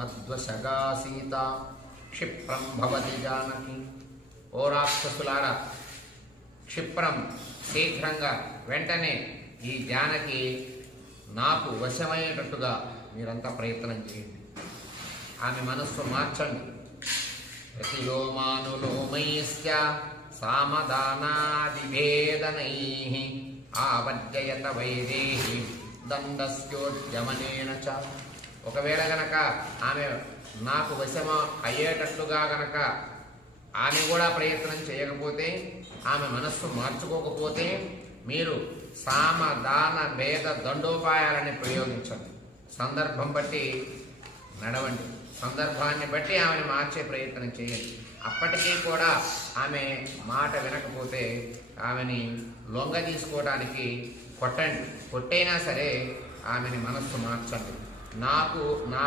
మధ్వశగా సీత క్షిప్రం భవతి జానకి. ఓ రాక్షసులారా, క్షిప్రం శీఘ్రంగా వెంటనే ఈ జానకి నాకు వశమయ్యేటట్టుగా మీరంతా ప్రయత్నం చేయండి. ఆమె మనస్సు మార్చండి. ప్రతిలోమానులోమైశ్చ సామదానాదిభేదనై ఆవర్జయత వైదేహి దండస్యోద్యమనేన చ. ఒకవేళ గనక ఆమె నాకు వశమ అయ్యేటట్లుగా గనక ఆమె కూడా ప్రయత్నం చేయకపోతే, ఆమె మనస్సు మార్చుకోకపోతే మీరు సామ దాన భేద దండోపాయాలని ప్రయోగించండి. సందర్భం బట్టి నడవండి, సందర్భాన్ని బట్టి ఆమెను మార్చే ప్రయత్నం చేయండి. అప్పటికీ కూడా ఆమె మాట వినకపోతే ఆమెని లొంగ తీసుకోవడానికి కొట్టండి. కొట్టైనా సరే ఆమెని మనస్సు మార్చండి. నాకు నా